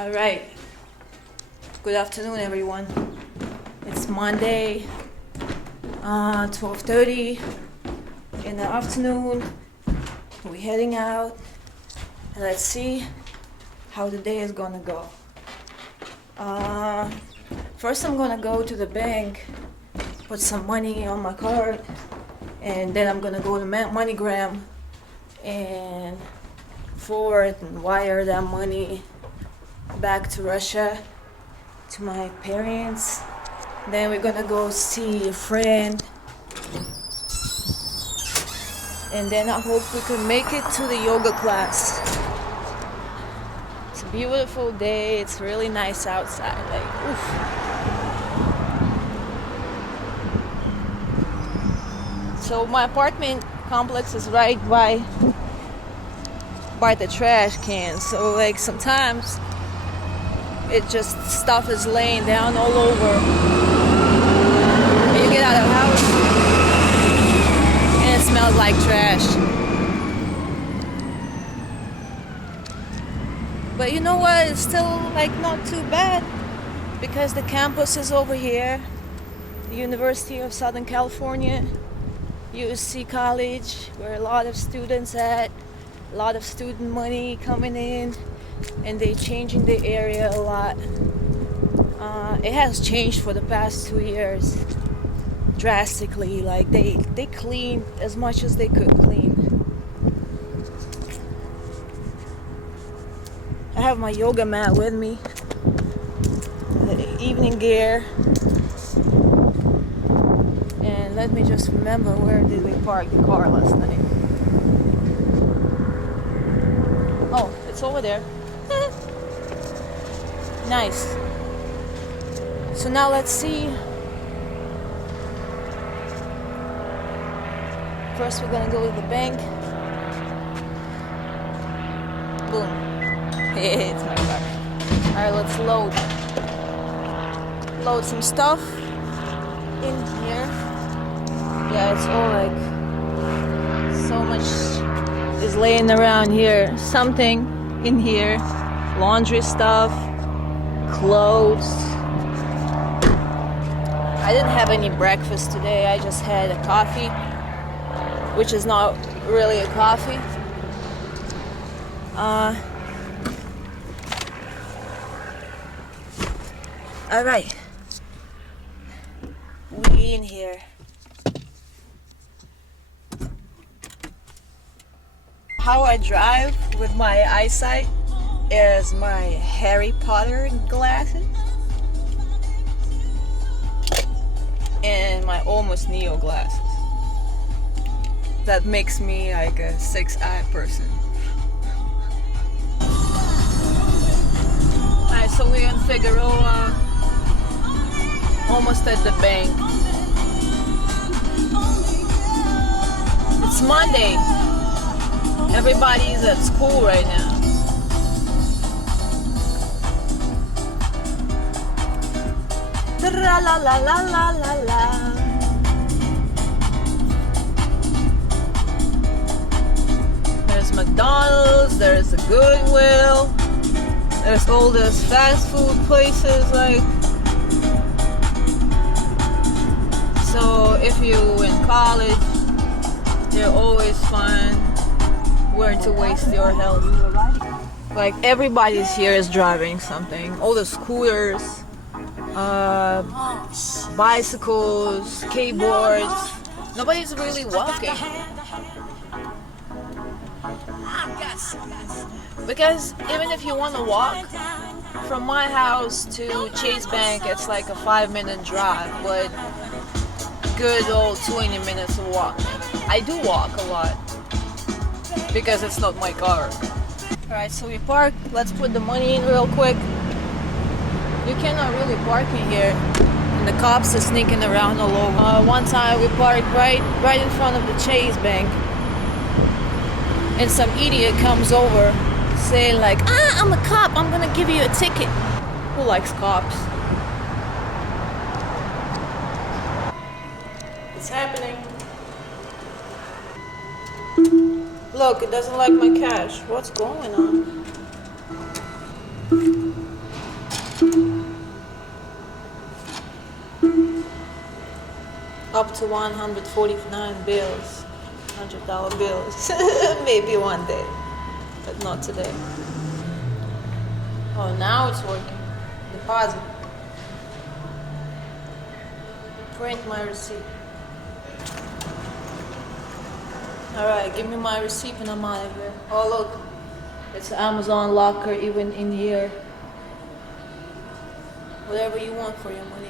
All right. Good afternoon, everyone. It's Monday, 12:30 in the afternoon. We're heading out, and let's see how the day is gonna go. First, I'm gonna go to the bank, put some money on my card, and then I'm gonna go to MoneyGram and forward and wire that money back to Russia to my parents. Then we're gonna go see a friend, and then I hope we can make it to the yoga class. It's a beautiful day. It's really nice outside. Like, oof. So my apartment complex is right by the trash can. So like sometimes it just stuff is laying down all over. And you get out of the house and it smells like trash. But you know what? It's still like not too bad because the campus is over here. The University of Southern California, USC College, where a lot of students at, a lot of student money coming in, and they changing the area a lot. It has changed for the past 2 years drastically. Like they cleaned as much as they could clean. I have my yoga mat with me, the evening gear, and let me just remember, where did we park the car last night? Oh, it's over there. Nice. So now let's see. First we're gonna go to the bank. Boom. It's my car. Alright, let's load some stuff in here. Yeah, it's all like so much is laying around here. Something in here. Laundry stuff, clothes. I didn't have any breakfast today. I just had a coffee, which is not really a coffee. All right, we in here. How I drive with my eyesight is my Harry Potter glasses and my almost Neo glasses. That makes me like a 6-eye person. Alright, so we're in Figueroa, almost at the bank. It's Monday. Everybody's at school right now. La la la la la la la. There's McDonald's, there's a Goodwill, there's all those fast food places like. So if you're in college, you'll always find where to waste your health. Like everybody's here is driving something. All the scooters, bicycles, skateboards. Nobody's really walking. Because even if you want to walk from my house to Chase Bank, it's like a 5-minute drive, but good old 20 minutes of walking. I do walk a lot because it's not my car. Alright, so we parked. Let's put the money in real quick. You cannot really park in here, and the cops are sneaking around all over. One time we parked right in front of the Chase Bank, and some idiot comes over saying like, I'm a cop, I'm gonna give you a ticket. Who likes cops? It's happening. Look, it doesn't like my cash. What's going on? up to 149 bills, $100 bills. Maybe one day, but not today. Oh, now it's working. Deposit. Print my receipt. Alright, give me my receipt and I'm out of here. Oh look, it's Amazon locker even in here. Whatever you want for your money.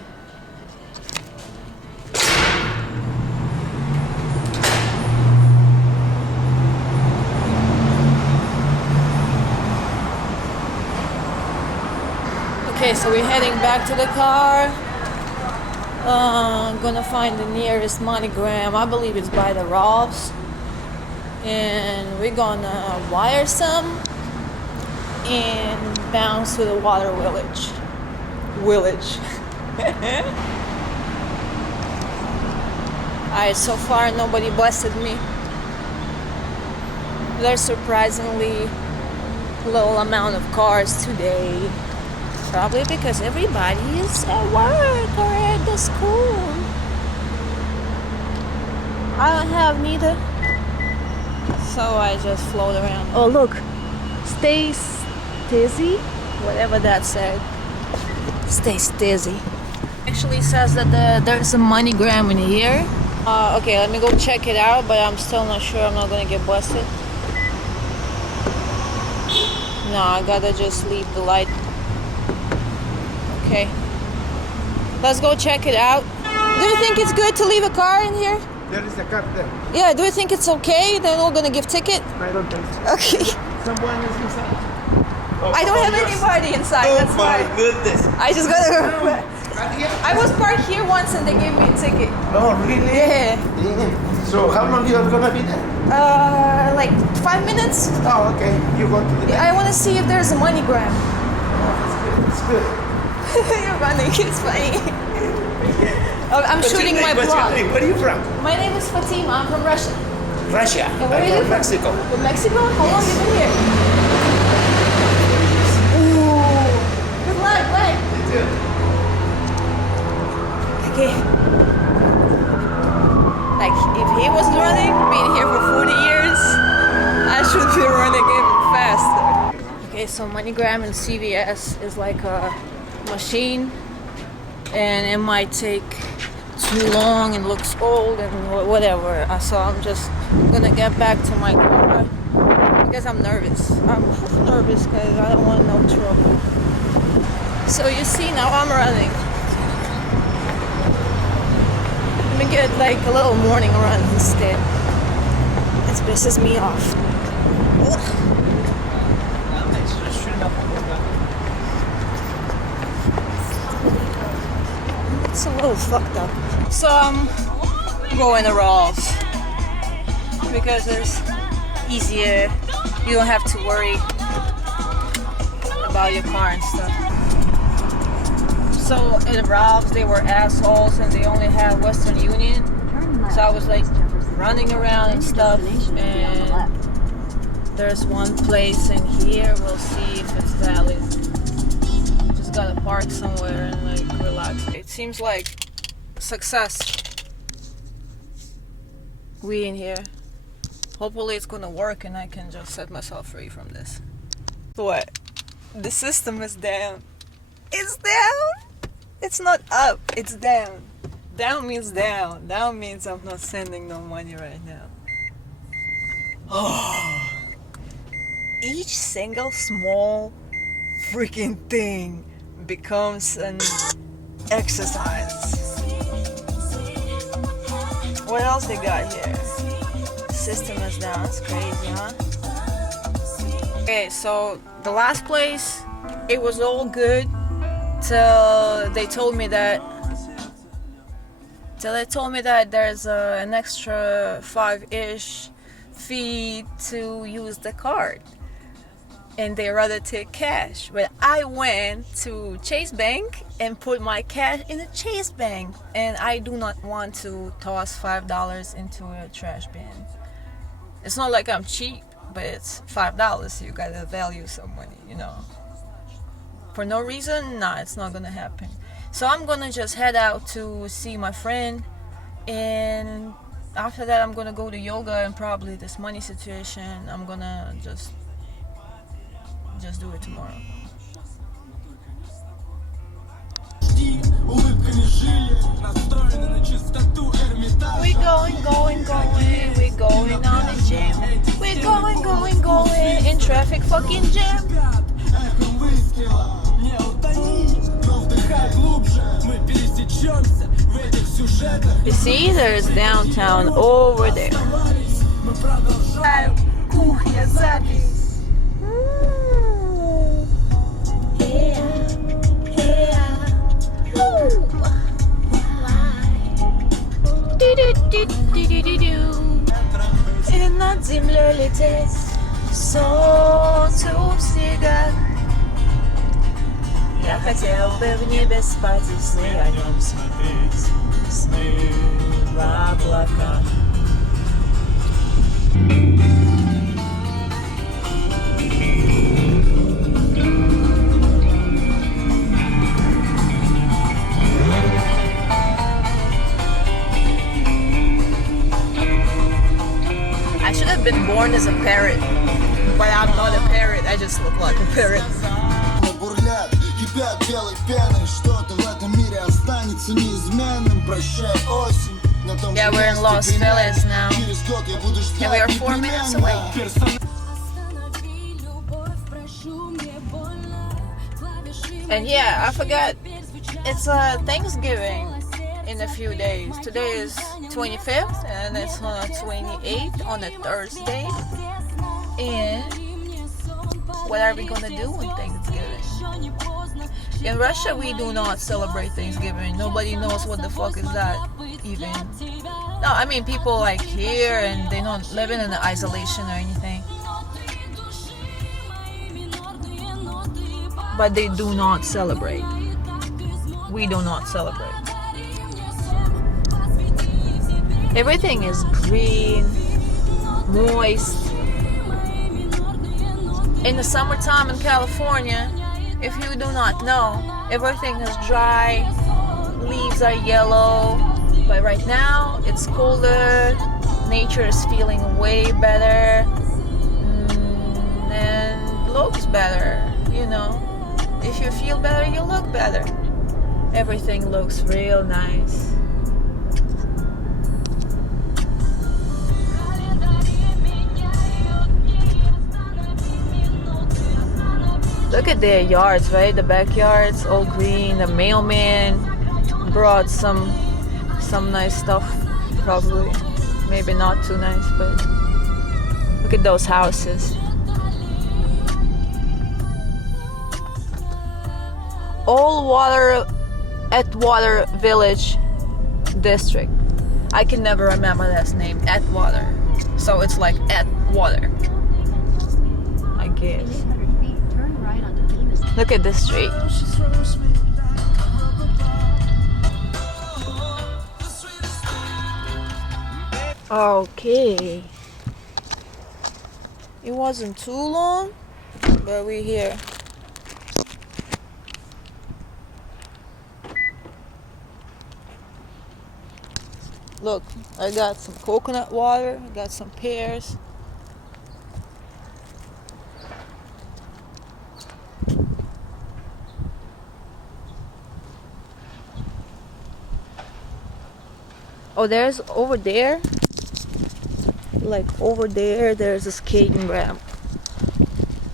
Okay, so we're heading back to the car. I'm gonna find the nearest MoneyGram. I believe it's by the Rolfs. And we're gonna wire some and bounce to the water village. Alright, so far nobody busted me. There's surprisingly low amount of cars today. Probably because everybody is at work or at the school. I don't have neither. So I just float around. Oh look, stay dizzy, whatever that said. Stay dizzy. Actually says that there's a MoneyGram in here. Okay, let me go check it out, but I'm still not sure I'm not gonna get busted. No, I gotta just leave the light. Okay, let's go check it out. Do you think it's good to leave a car in here? There is a car there. Yeah, do you think it's okay? They're not gonna give ticket? I don't think so. Okay. Someone is inside. Oh, I don't have anybody inside, that's why. Oh my goodness. I just gotta go. Here? I was parked here once and they gave me a ticket. Oh, really? Yeah. Yeah. So how long you are gonna be there? Like 5 minutes. Oh, okay. You go to the I wanna see if there's a MoneyGram. Oh, it's good. You're running, it's funny. I'm shooting my What's your vlog. name? Where are you from? My name is Fatima, I'm from Russia. Russia. And where are you I'm from? from Mexico. From Mexico? How long have you been here? Ooh. Good luck, bye. You too. Okay. Like, if he was running, being here for 40 years, I should be running even faster. Okay, so MoneyGram and CVS is like a machine, and it might take too long and looks old and whatever. So I'm just gonna get back to my car because I'm nervous. I'm nervous because I don't want no trouble. So you see, now I'm running. Let me get like a little morning run instead. It pisses me off. Ugh. It's a little fucked up. So I'm going to Rolfs because it's easier. You don't have to worry about your car and stuff. So at Rolfs they were assholes and they only had Western Union. So I was like running around and stuff, and there's one place in here. We'll see if it's valid. Just gotta park somewhere and like relax. It seems like success. We in here. Hopefully it's gonna work and I can just set myself free from this. What? The system is down. It's down? It's not up, it's down. Down means down. Down means I'm not sending no money right now. Oh. Each single small freaking thing becomes an exercise. What else they got here? System is down. It's crazy, huh? Okay, so the last place, it was all good till they told me that there's an extra 5-ish fee to use the card, and they rather take cash. But I went to Chase Bank and put my cash in the Chase Bank, and I do not want to toss $5 into a trash bin. It's not like I'm cheap, but it's $5. So you gotta value some money, you know. For no reason, nah, it's not gonna happen. So I'm gonna just head out to see my friend And after that, I'm gonna go to yoga, and probably this money situation, I'm gonna just do it tomorrow. We going, we going on the gym. We going in traffic fucking jam. You see, there's downtown over there. И над землей лететь, солнцу стигать. Я хотел бы в небе спать и сны о нем смотреть, сны в облаках. I should have been born as a parrot, but I'm not a parrot, I just look like a parrot. Yeah, we're in Los Felis now, and we are 4 minutes away. And yeah, I forgot, it's Thanksgiving in a few days. Today is 25th, and it's on 28th on a Thursday. And what are we gonna do on Thanksgiving? In Russia, we do not celebrate Thanksgiving. Nobody knows what the fuck is that even. No, I mean people like here, and they're not living in isolation or anything. But they do not celebrate. We do not celebrate. Everything is green, moist. In the summertime in California, if you do not know, everything is dry, leaves are yellow, but right now it's colder, nature is feeling way better, and looks better, you know. If you feel better, you look better. Everything looks real nice. Look at their yards, right? The backyards, all green. The mailman brought some nice stuff, probably. Maybe not too nice, but look at those houses. All water Atwater Village District. I can never remember that name, Atwater. So it's like Atwater, I guess. Look at this street. Okay. It wasn't too long, but we're here. Look, I got some coconut water, I got some pears. Oh, there's over there, like over there, there's a skating ramp.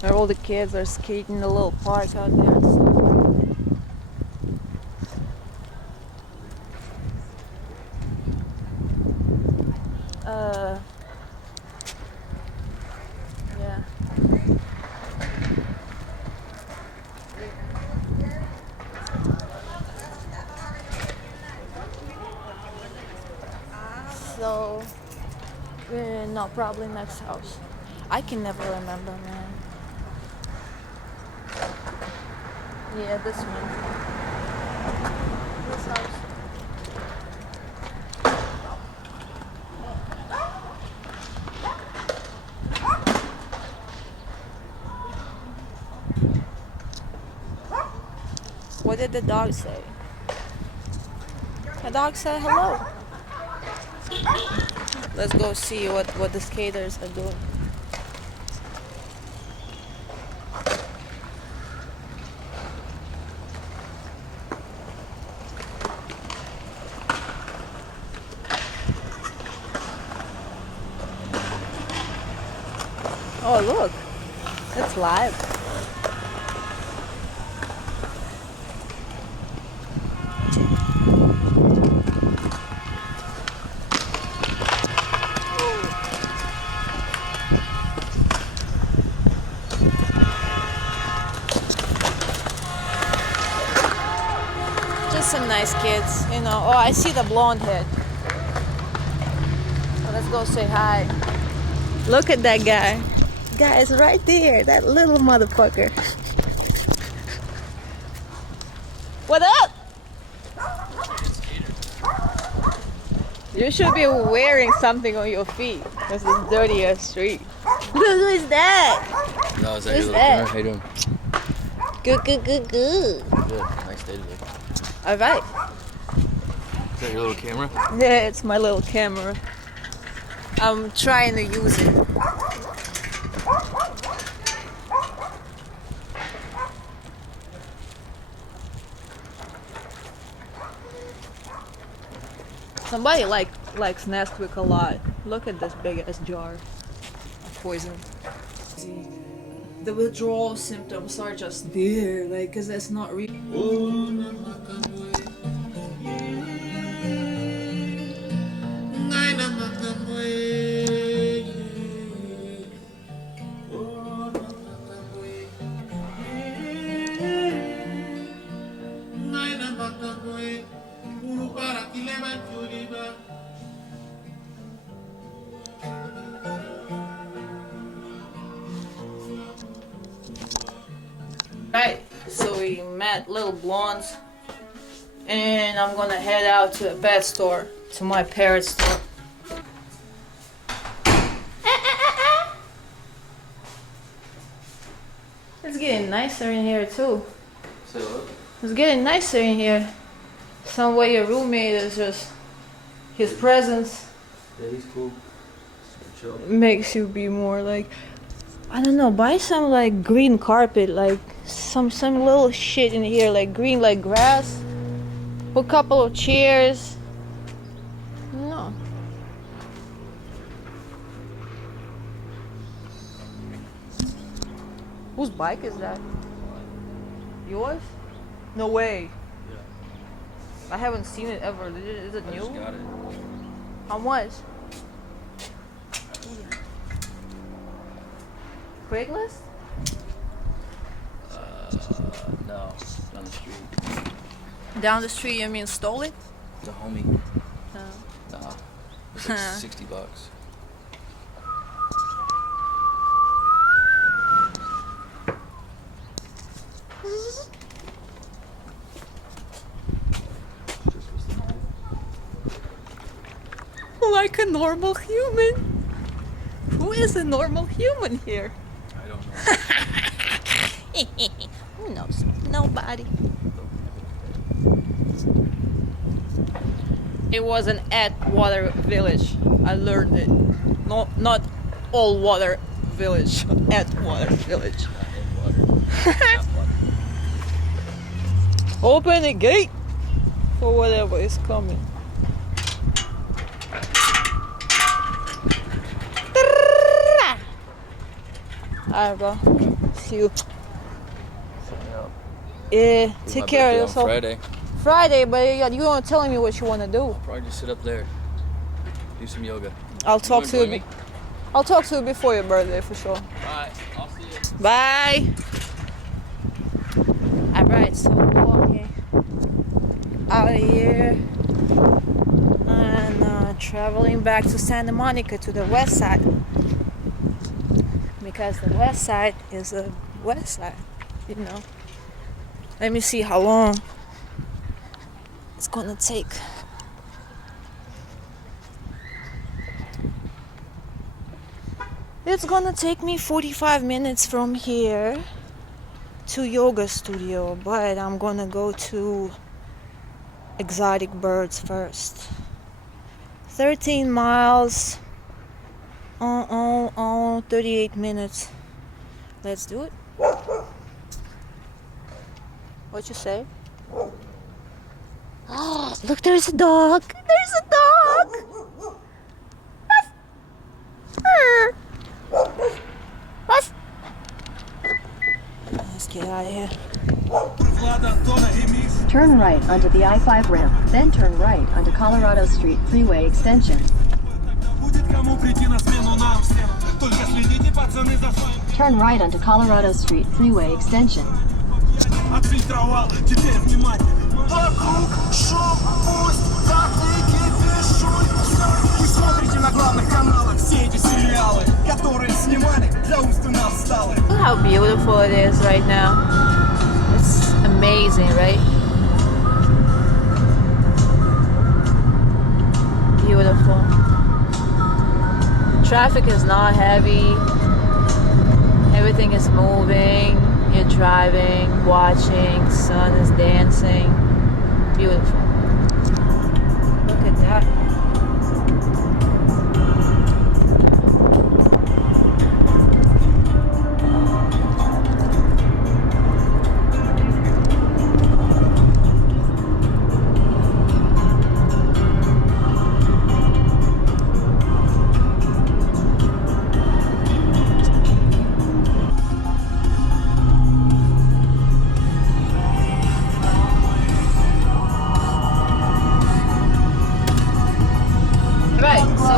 Where all the kids are skating, the little park out there and stuff. Yeah. So we're not probably next house. I can never remember, man. Yeah, this one. This house. What did the dog say? The dog said hello. Let's go see what the skaters are doing. Oh look, it's live. Just some nice kids, you know. Oh, I see the blonde head. So let's go say hi. Look at that guy. Guy is right there, that little motherfucker. What up? You should be wearing something on your feet. This is dirty as street. Who is that? No, is that Who's your little that? camera? How you doing? Good. Good. Nice day today. Alright. Is that your little camera? Yeah, it's my little camera. I'm trying to use it. Somebody likes Nesquik a lot. Look at this big ass jar of poison. The withdrawal symptoms are just there, like, cause it's not real. Right, so we met little blondes, and I'm gonna head out to a pet store, to my parrot store. It's getting nicer in here too. Say what? It's getting nicer in here. Some way your roommate is just, his presence Yeah, he's cool. Chill. makes you be more like, I don't know, buy some like green carpet, like some little shit in here, like green, like grass. Put a couple of chairs. No. Whose bike is that? Yours? No way. Yeah. I haven't seen it ever. Is it I new? just got it. How much? Craigslist? No. Down the street. Down the street, you mean stole it? It's a homie. No. Nah. It's like $60. Like a normal human. Who is a normal human here? I don't know. Who knows? Nobody. It was an at-water village. I learned it. No, not all water village. At-water village. Not in water. Not water. Open the gate for whatever is coming. Alright, bro. See you. Yeah, take My care of birthday on yourself. Friday. Friday, but you aren't telling me what you want to do. Probably just sit up there. Do some yoga. I'll talk wanna to you. join me? I'll talk to you before your birthday for sure. Alright, I'll see you. Bye. Alright, so walking out of here and traveling back to Santa Monica to the west side, because the west side is the west side, you know. Let me see how long it's gonna take. It's gonna take me 45 minutes from here to yoga studio, but I'm gonna go to exotic birds first. 13 miles. 38 minutes. Let's do it. What you say? Oh, look, there's a dog. There's a dog. Let's get out of here. Turn right onto the I-5 ramp, then turn right onto Colorado Street Freeway Extension. Turn right onto Colorado Street Freeway Extension. Look how beautiful it is right now. It's amazing, right? Beautiful. Traffic is not heavy. Everything is moving. You're driving, watching, sun is dancing. Beautiful. Look at that.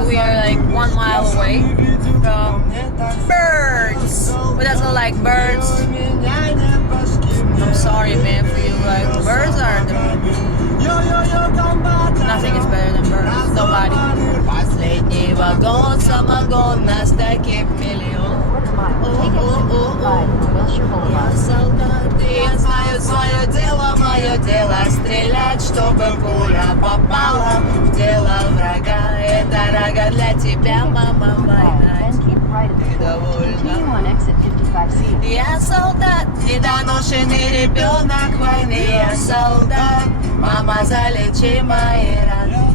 We are like 1 mile away from birds. Who doesn't like birds? I'm sorry, man, for you. Like, birds are nothing is better than birds. Nobody. Последний вагон, самогон, нас таких миллион. Я солдат, и я знаю свое дело стрелять, чтобы пуля попала в тело врага. Это рога для тебя, мама моя. Ты довольна? Я солдат, недоношенный ребенок войны. Я солдат, мама, залечи мои раны.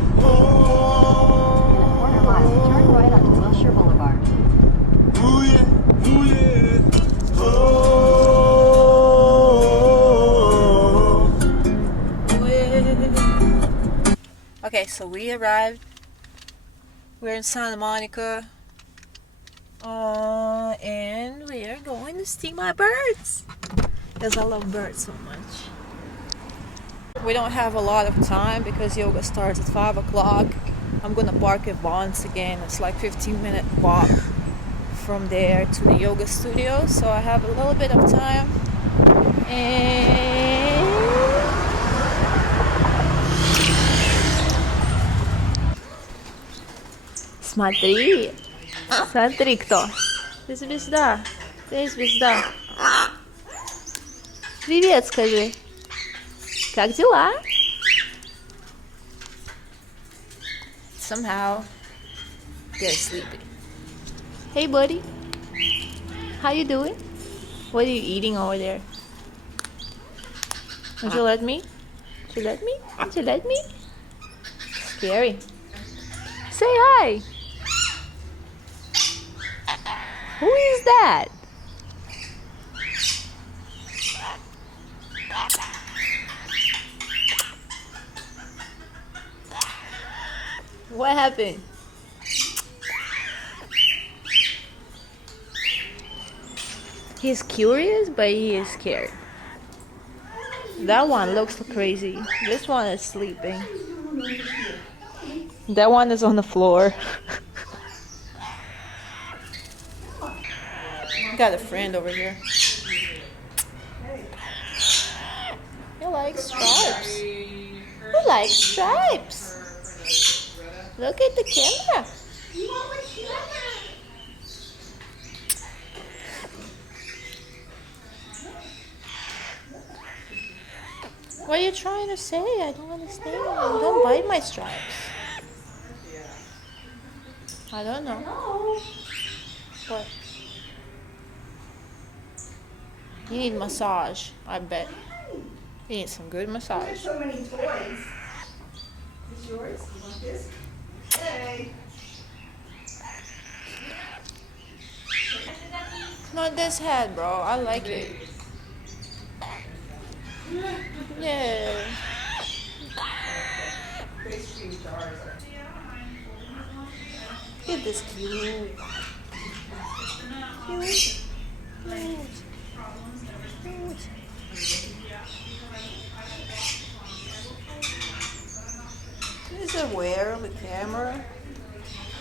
Okay, so we arrived. We're in Santa Monica. And we are going to see my birds. Because I love birds so much. We don't have a lot of time because yoga starts at 5 o'clock. I'm gonna park at Bonds again. It's like 15-minute walk from there to the yoga studio. So I have a little bit of time. And смотри, смотри кто. Ты звезда, ты звезда. Привет, скажи. Как дела? Somehow they're sleepy. Hey, buddy. How you doing? What are you eating over there? Would you let me? Would you let me? Would you let me? Scary. Say hi. Who is that? What happened? He's curious, but he is scared. That one looks crazy. This one is sleeping. That one is on the floor. Got a friend over here. He likes stripes. Who likes stripes? Look at the camera. What are you trying to say? I don't understand. Don't bite my stripes. I don't know. What? You need massage, I bet. You need some good massage. So many toys. Is yours? You want this? Not this head, bro. I like it. Yeah. Look at this cute. Cute. Cute. Is it aware of the camera?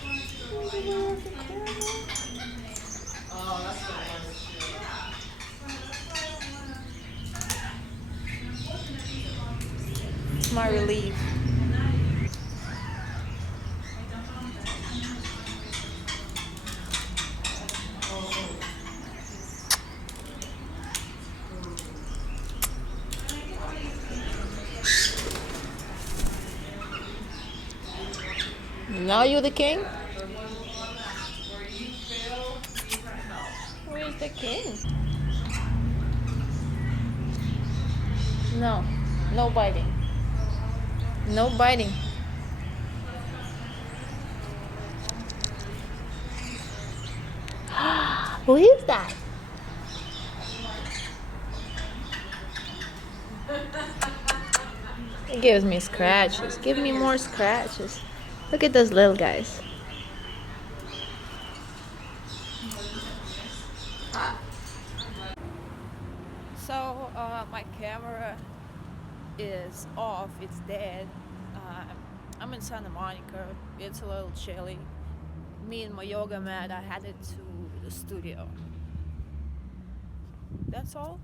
Is it aware of the camera? My relief. Now you're the king? Where's the king? No, no biting. No biting. Who is that? It gives me scratches. Give me more scratches. Look at those little guys. So my camera is off. It's dead. I'm in Santa Monica. It's a little chilly. Me and my yoga mat. I headed to the studio. That's all.